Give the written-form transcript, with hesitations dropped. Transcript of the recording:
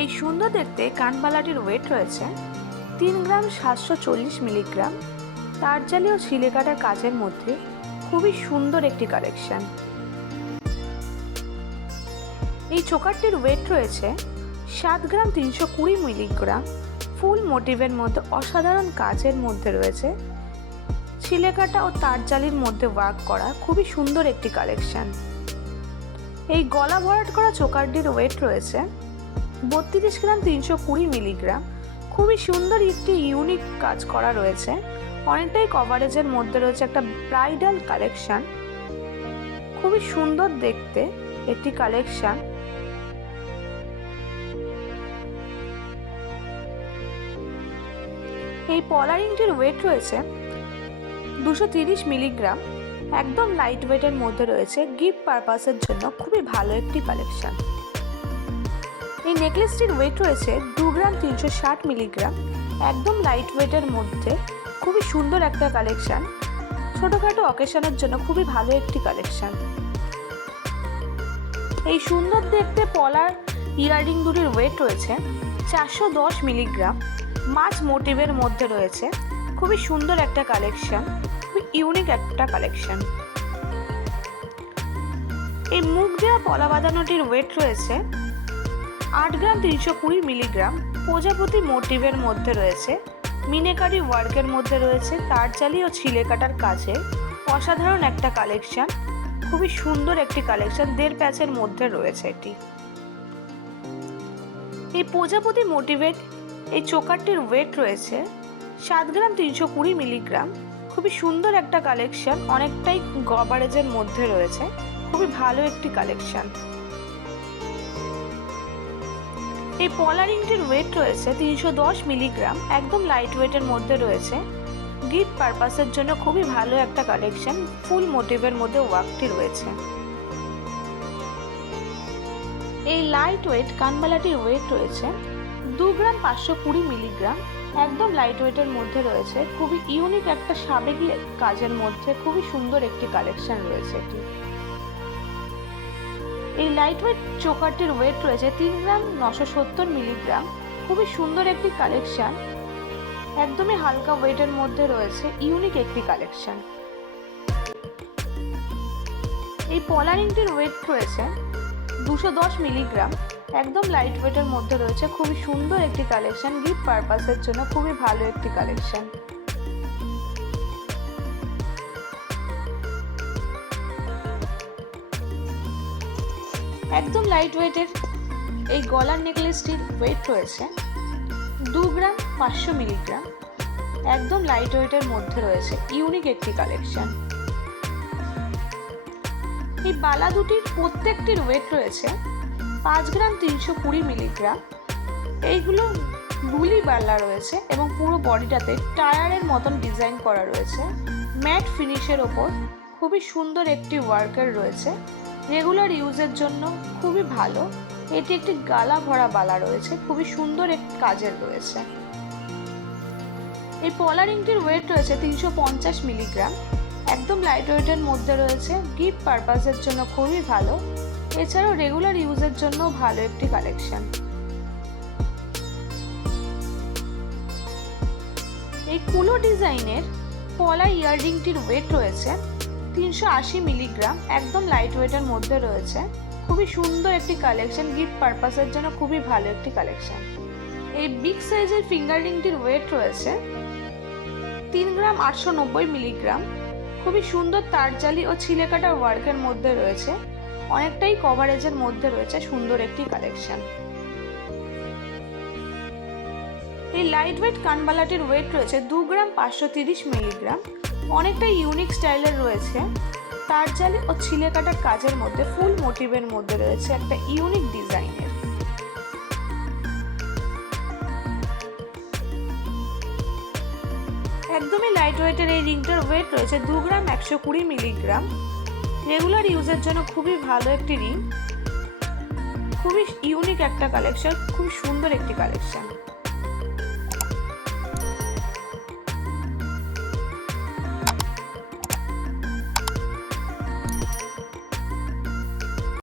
এই সুন্দর দেখতে কানবালাটির ওয়েট রয়েছে 3 গ্রাম 740 মিলিগ্রাম। তারজালি ও ছিলে কাটার কাজের মধ্যে খুবই সুন্দর একটি কালেকশন। এই চোকারটির ওয়েট রয়েছে 7 গ্রাম 320 মিলিগ্রাম। ফুল মোটিভের মধ্যে অসাধারণ কাজের মধ্যে রয়েছে ছিলে কাটা ও তারজালির মধ্যে ওয়ার্ক করা খুবই সুন্দর একটি কালেকশন। এই গলা ভরাট করা চোকারটির ওয়েট রয়েছে 32 গ্রাম 320 মিলিগ্রাম। খুবই সুন্দর একটি ইউনিক কাজ করা রয়েছে, অনেকটাই কভারেজের মধ্যে রয়েছে একটা ব্রাইডাল কালেকশন। খুবই সুন্দর দেখতে একটি কালেকশন। এই পলারিংটির ওয়েট রয়েছে 230 মিলিগ্রাম। একদম লাইট ওয়েটের মধ্যে রয়েছে, গিফট পারপাসের জন্য খুবই ভালো একটি কালেকশন। এই নেকলেসটির ওয়েট রয়েছে 2 গ্রাম 360 মিলিগ্রাম। একদম লাইট ওয়েটের মধ্যে খুবই সুন্দর একটা কালেকশন, ছোটোখাটো অকেশনের জন্য খুবই ভালো একটি কালেকশন। এই সুন্দর দেখতে পলার ইয়াররিং দুটির ওয়েট রয়েছে 410 মিলিগ্রাম। মাছ মোটিভের মধ্যে রয়েছে, খুবই সুন্দর একটা কালেকশন, খুবই ইউনিক একটা কালেকশন। এই মুখ দেওয়া পলা বাঁধানোটির ওয়েট রয়েছে 8 গ্রাম 320 মিলিগ্রাম। প্রজাপতি মোটিভের মধ্যে রয়েছে, মিনেকারি ওয়ার্কের মধ্যে রয়েছে তারজালি ও ছিলে কাটার কাজে অসাধারণ একটা কালেকশন, খুবই সুন্দর একটি কালেকশন। 1.5 প্যাচের মধ্যে রয়েছে এটি। এই প্রজাপতি মোটিভের এই চোকারটির ওয়েট রয়েছে 7 গ্রাম 320 মিলিগ্রাম। খুবই সুন্দর একটা কালেকশন, অনেকটাই কভারেজের মধ্যে রয়েছে, খুবই ভালো একটি কালেকশন। এই পলারিংটির ওয়েট রয়েছে 310 মিলিগ্রাম। একদম লাইট ওয়েটের মধ্যে রয়েছে, গিফট পারপাসের জন্য খুবই ভালো একটা কালেকশন। ফুল মোটিভের মধ্যে ওয়ার্কটি রয়েছে। এই লাইট ওয়েট কানবালাটির ওয়েট রয়েছে 2 গ্রাম 520 মিলিগ্রাম। একদম লাইট ওয়েটের মধ্যে রয়েছে, খুবই ইউনিক একটা সাবেকি কাজের মধ্যে খুবই সুন্দর একটি কালেকশন রয়েছে এটি। এই লাইট ওয়েট চোকারটির ওয়েট রয়েছে 3 গ্রাম 970 মিলিগ্রাম। খুবই সুন্দর একটি কালেকশন, একদমই হালকা ওয়েটের মধ্যে রয়েছে, ইউনিক একটি কালেকশন। এই পলারিংটির ওয়েট রয়েছে 210 মিলিগ্রাম। একদম লাইট ওয়েটের মধ্যে রয়েছে, খুবই সুন্দর একটি কালেকশন, গিফট পারপাসের জন্য খুবই ভালো একটি কালেকশন। একদম লাইট ওয়েটের এই গলার নেকলেসটির ওয়েট রয়েছে 2 গ্রাম 500 মিলিগ্রাম। একদম লাইট ওয়েটের মধ্যে রয়েছে, ইউনিক একটি কালেকশন। এই বালা দুটির প্রত্যেকটির ওয়েট রয়েছে 5 গ্রাম 320 মিলিগ্রাম। এইগুলো বুলি বালা রয়েছে এবং পুরো বডিটাতে টায়ারের মতন ডিজাইন করা রয়েছে, ম্যাট ফিনিশের ওপর খুবই সুন্দর একটি ওয়ার্কার রয়েছে, রেগুলার ইউজের জন্য খুবই ভালো। এটি একটি গালা ভরা বালা রয়েছে, খুবই সুন্দর একটি কাজের রয়েছে। এই পলারিংটির ওয়েট রয়েছে 350 মিলিগ্রাম। একদম লাইট ওয়েটের মধ্যে রয়েছে, গিফট পারপাসের জন্য খুবই ভালো, এছাড়াও রেগুলার ইউজের জন্য ভালো একটি কালেকশন। এই কুলো ডিজাইনের পলা ইয়াররিংটির ওয়েট রয়েছে 380 মিলিগ্রাম। একদম লাইট ওয়েটের মধ্যে রয়েছে, খুবই সুন্দর একটি কালেকশন, গিফট পারপাসের জন্য খুবই ভালো একটি কালেকশন। এই বিগ সাইজের ফিঙ্গার রিংটির ওয়েট রয়েছে 3 গ্রাম 890 মিলিগ্রাম। খুবই সুন্দর তারজালি ও ছিলে কাটা ওয়ার্কের মধ্যে রয়েছে, অনেকটাই কভারেজের মধ্যে রয়েছে, সুন্দর একটি কালেকশন। এই লাইট ওয়েট কানবালাটির ওয়েট রয়েছে 2 গ্রাম 530 মিলিগ্রাম। অনেকটাই ইউনিক স্টাইলের রয়েছে, তারজালি ও ছিলে কাটার কাজের মধ্যে ফুল মোটিভের মধ্যে রয়েছে একটা ইউনিক ডিজাইনের। একদমই লাইট ওয়েটের এই রিংটার ওয়েট রয়েছে 2 গ্রাম 120 মিলিগ্রাম। রেগুলার ইউজের জন্য খুবই ভালো একটি রিং, খুবই ইউনিক একটা কালেকশন, খুব সুন্দর একটি কালেকশন।